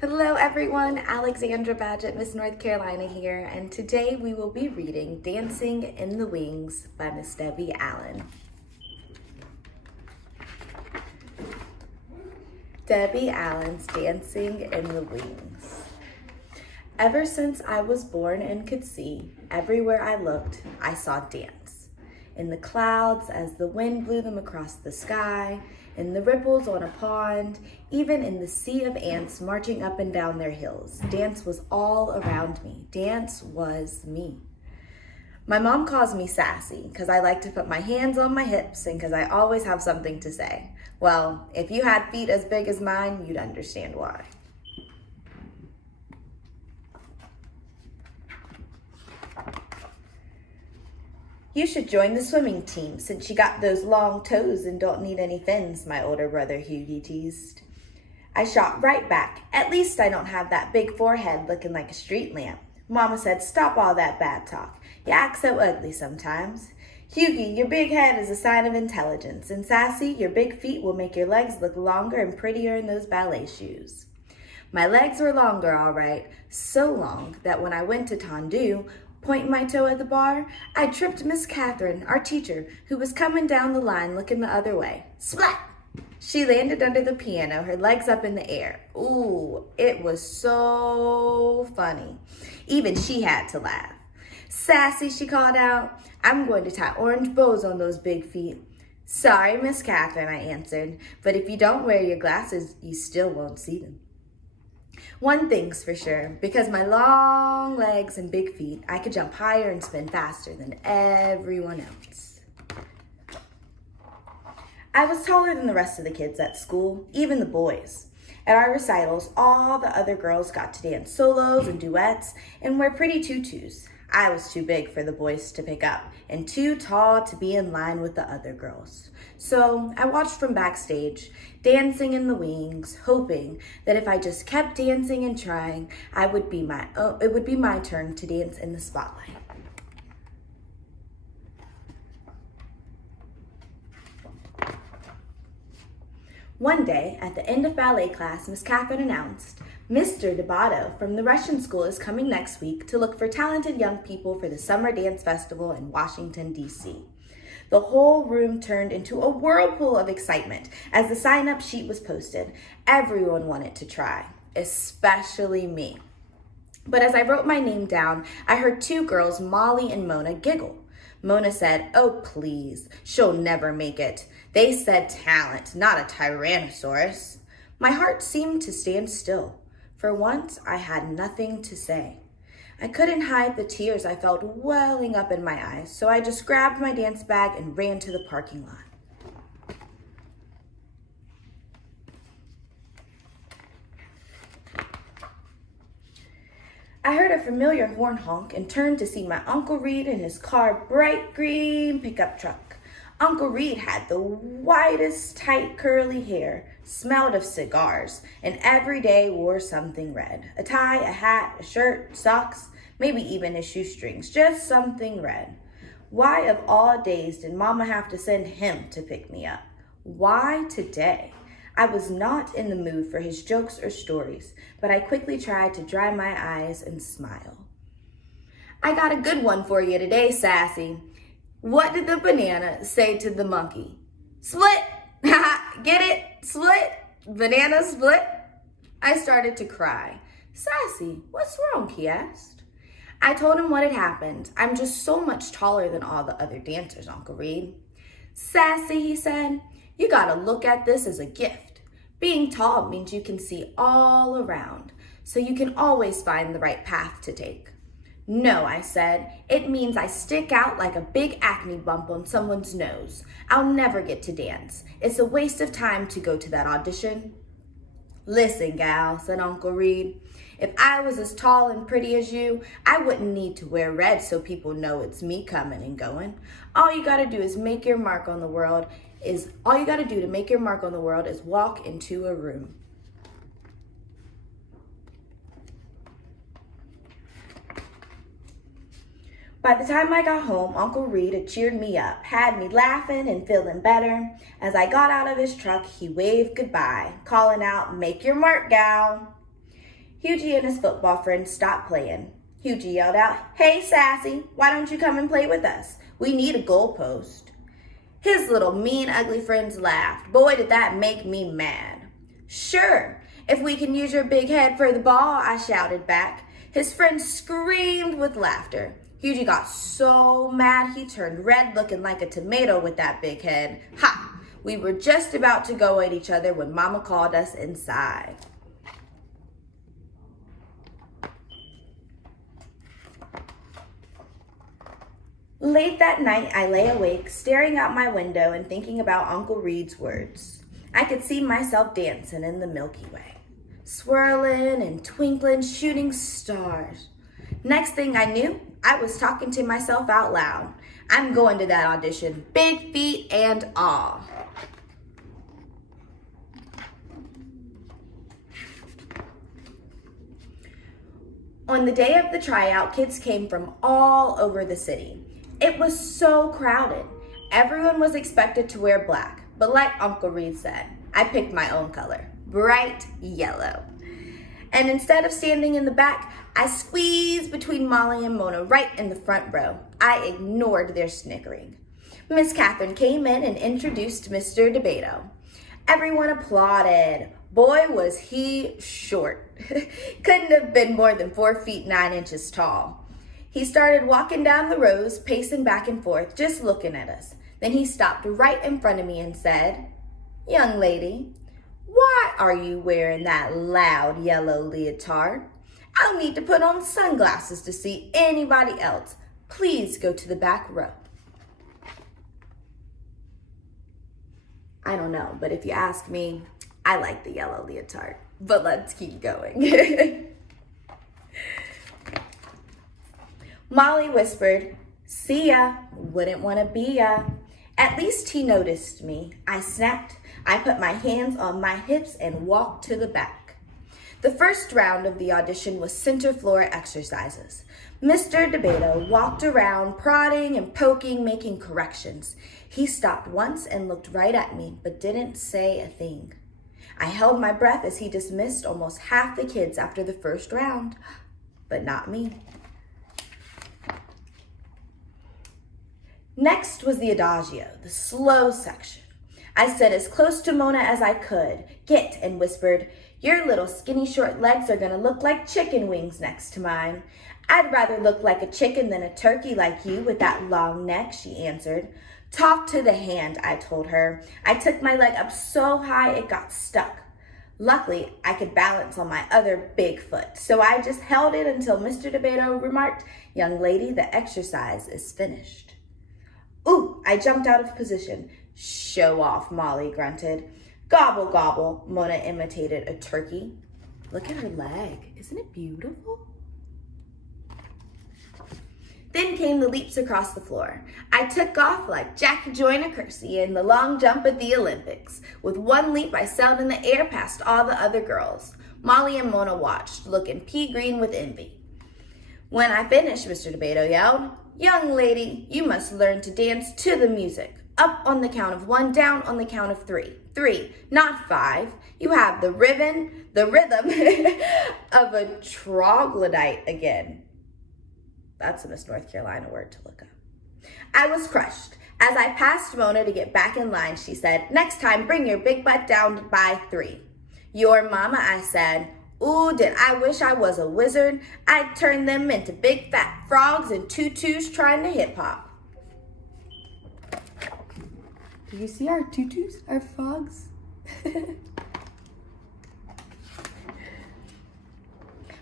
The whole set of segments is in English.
Hello everyone, Alexandra Badgett, Miss North Carolina here, and today we will be reading Dancing in the Wings by Miss Debbie Allen. Debbie Allen's Dancing in the Wings. Ever since I was born and could see, everywhere I looked, I saw dance. In the clouds as the wind blew them across the sky, in the ripples on a pond, even in the sea of ants marching up and down their hills. Dance was all around me. Dance was me. My mom calls me sassy because I like to put my hands on my hips and because I always have something to say. Well, if you had feet as big as mine, you'd understand why. You should join the swimming team since you got those long toes and don't need any fins, my older brother Hughie teased. I shot right back. At least I don't have that big forehead looking like a street lamp. Mama said, stop all that bad talk. You act so ugly sometimes. Hughie, your big head is a sign of intelligence. And Sassy, your big feet will make your legs look longer and prettier in those ballet shoes. My legs were longer, all right. So long that when I went to Tondu, pointing my toe at the bar, I tripped Miss Catherine, our teacher, who was coming down the line looking the other way. Splat! She landed under the piano, her legs up in the air. Ooh, it was so funny. Even she had to laugh. Sassy, she called out, I'm going to tie orange bows on those big feet. Sorry, Miss Catherine, I answered, but if you don't wear your glasses, you still won't see them. One thing's for sure, because my long legs and big feet, I could jump higher and spin faster than everyone else. I was taller than the rest of the kids at school, even the boys. At our recitals, all the other girls got to dance solos and duets and wear pretty tutus. I was too big for the boys to pick up and too tall to be in line with the other girls. So I watched from backstage, dancing in the wings, hoping that if I just kept dancing and trying, it would be my turn to dance in the spotlight. One day, at the end of ballet class, Miss Catherine announced, Mr. Debato from the Russian school is coming next week to look for talented young people for the Summer Dance Festival in Washington, D.C. The whole room turned into a whirlpool of excitement as the sign-up sheet was posted. Everyone wanted to try, especially me. But as I wrote my name down, I heard two girls, Molly and Mona, giggle. Mona said, oh, please, she'll never make it. They said talent, not a tyrannosaurus. My heart seemed to stand still. For once, I had nothing to say. I couldn't hide the tears I felt welling up in my eyes, so I just grabbed my dance bag and ran to the parking lot. I heard a familiar horn honk and turned to see my Uncle Reed in his car, bright green pickup truck. Uncle Reed had the whitest, tight, curly hair, smelled of cigars, and every day wore something red. A tie, a hat, a shirt, socks, maybe even his shoestrings, just something red. Why of all days did Mama have to send him to pick me up? Why today? I was not in the mood for his jokes or stories, but I quickly tried to dry my eyes and smile. I got a good one for you today, Sassy. What did the banana say to the monkey? Split! Get it? Split? Banana split? I started to cry. Sassy, what's wrong? He asked. I told him what had happened. I'm just so much taller than all the other dancers, Uncle Reed. Sassy, he said, you gotta look at this as a gift. Being tall means you can see all around, so you can always find the right path to take. No, I said, it means I stick out like a big acne bump on someone's nose. I'll never get to dance. It's a waste of time to go to that audition. Listen, gal, said Uncle Reed, if I was as tall and pretty as you, I wouldn't need to wear red so people know it's me coming and going. All you gotta do to make your mark on the world is walk into a room. By the time I got home, Uncle Reed had cheered me up, had me laughing and feeling better. As I got out of his truck, he waved goodbye, calling out, "Make your mark, gal." Hughie and his football friends stopped playing. Hughie yelled out, "Hey, Sassy, why don't you come and play with us? We need a goalpost." His little mean, ugly friends laughed. Boy, did that make me mad. "Sure, if we can use your big head for the ball," I shouted back. His friends screamed with laughter. Hughie got so mad he turned red, looking like a tomato with that big head. Ha! We were just about to go at each other when Mama called us inside. Late that night, I lay awake, staring out my window and thinking about Uncle Reed's words. I could see myself dancing in the Milky Way, swirling and twinkling, shooting stars. Next thing I knew, I was talking to myself out loud. I'm going to that audition, big feet and all. On the day of the tryout, kids came from all over the city. It was so crowded. Everyone was expected to wear black, but like Uncle Reed said, I picked my own color, bright yellow. And instead of standing in the back, I squeezed between Molly and Mona right in the front row. I ignored their snickering. Miss Catherine came in and introduced Mr. DeBato. Everyone applauded. Boy, was he short. Couldn't have been more than 4 feet 9 inches tall. He started walking down the rows, pacing back and forth, just looking at us. Then he stopped right in front of me and said, "Young lady, why are you wearing that loud yellow leotard? I'll need to put on sunglasses to see anybody else. Please go to the back row." I don't know, but if you ask me, I like the yellow leotard. But let's keep going. Molly whispered, "See ya, wouldn't want to be ya." At least he noticed me. I snapped. I put my hands on my hips and walked to the back. The first round of the audition was center floor exercises. Mr. DeBato walked around, prodding and poking, making corrections. He stopped once and looked right at me, but didn't say a thing. I held my breath as he dismissed almost half the kids after the first round, but not me. Next was the adagio, the slow section. I stood as close to Mona as I could, and whispered, "Your little skinny short legs are gonna look like chicken wings next to mine." "I'd rather look like a chicken than a turkey like you with that long neck," she answered. "Talk to the hand," I told her. I took my leg up so high it got stuck. Luckily, I could balance on my other big foot, so I just held it until Mr. DeBato remarked, "Young lady, the exercise is finished." Ooh, I jumped out of position. "Show off," Molly grunted. "Gobble, gobble," Mona imitated a turkey. Look at her leg. Isn't it beautiful? Then came the leaps across the floor. I took off like Jackie Joyner Kersee in the long jump at the Olympics. With one leap, I sailed in the air past all the other girls. Molly and Mona watched, looking pea-green with envy. When I finished, Mr. DeBato yelled, "Young lady, you must learn to dance to the music. Up on the count of 1, down on the count of 3. 3, not 5. You have the rhythm of a troglodyte again." That's a Miss North Carolina word to look up. I was crushed. As I passed Mona to get back in line, she said, "Next time, bring your big butt down by 3. "Your mama," I said. Ooh, did I wish I was a wizard. I'd turn them into big fat frogs and tutus trying to hip hop. Do you see our tutus, our frogs?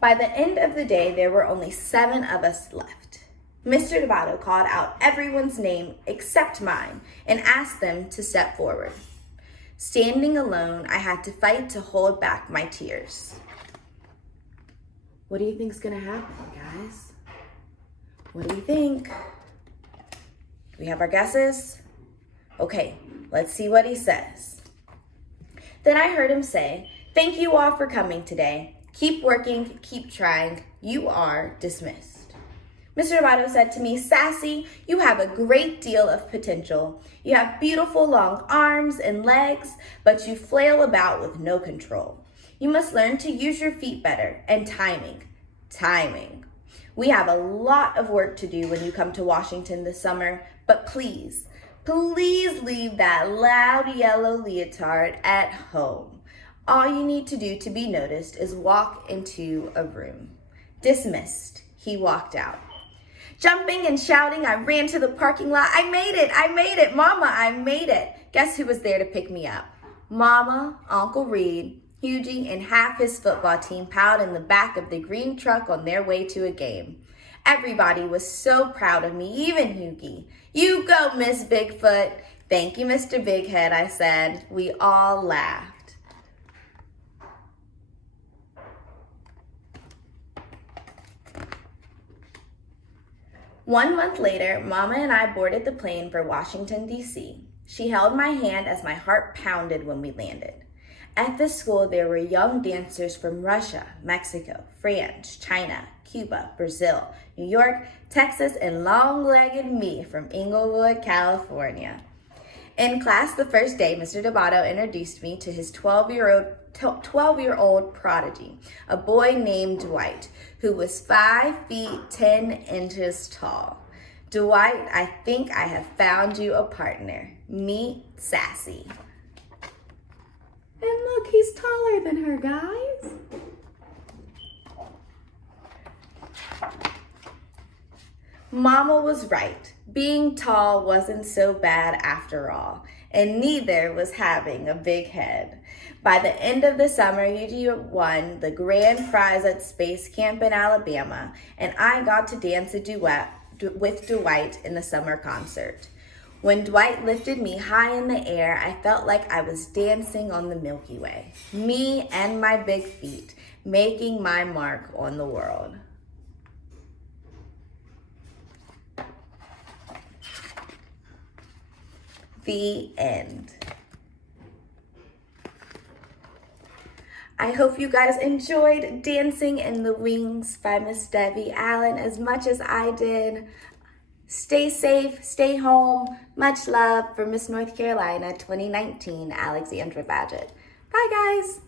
By the end of the day, there were only 7 of us left. Mr. DeBato called out everyone's name except mine and asked them to step forward. Standing alone, I had to fight to hold back my tears. What do you think's gonna happen, guys? What do you think? Do we have our guesses? Okay, let's see what he says. Then I heard him say, "Thank you all for coming today. Keep working, keep trying. You are dismissed." Mr. DeBato said to me, "Sassy, you have a great deal of potential. You have beautiful long arms and legs, but you flail about with no control. You must learn to use your feet better and timing. Timing. We have a lot of work to do when you come to Washington this summer, but please leave that loud yellow leotard at home. All you need to do to be noticed is walk into a room. Dismissed. He walked out. Jumping and shouting, I ran to the parking lot. I made it, Mama, I made it. Guess who was there to pick me up? Mama, Uncle Reed, Hughie, and half his football team piled in the back of the green truck on their way to a game. Everybody was so proud of me, even Hughie. You go, Miss Bigfoot. Thank you, Mr. Bighead, I said. We all laughed. One month later, Mama and I boarded the plane for Washington, D.C. She held my hand as my heart pounded when we landed. At the school, there were young dancers from Russia, Mexico, France, China, Cuba, Brazil, New York, Texas, and long-legged me from Inglewood, California. In class the first day, Mr. D'Abato introduced me to his 12-year-old prodigy, a boy named Dwight, who was 5 feet 10 inches tall. Dwight, I think I have found you a partner. Meet Sassy. And look, he's taller than her, guys. Mama was right. Being tall wasn't so bad after all, and neither was having a big head. By the end of the summer, Hughie won the grand prize at Space Camp in Alabama, and I got to dance a duet with Dwight in the summer concert. When Dwight lifted me high in the air, I felt like I was dancing on the Milky Way, me and my big feet, making my mark on the world. The end. I hope you guys enjoyed Dancing in the Wings by Miss Debbie Allen as much as I did. Stay safe, stay home. Much love for Miss North Carolina 2019, Alexandra Badgett. Bye, guys.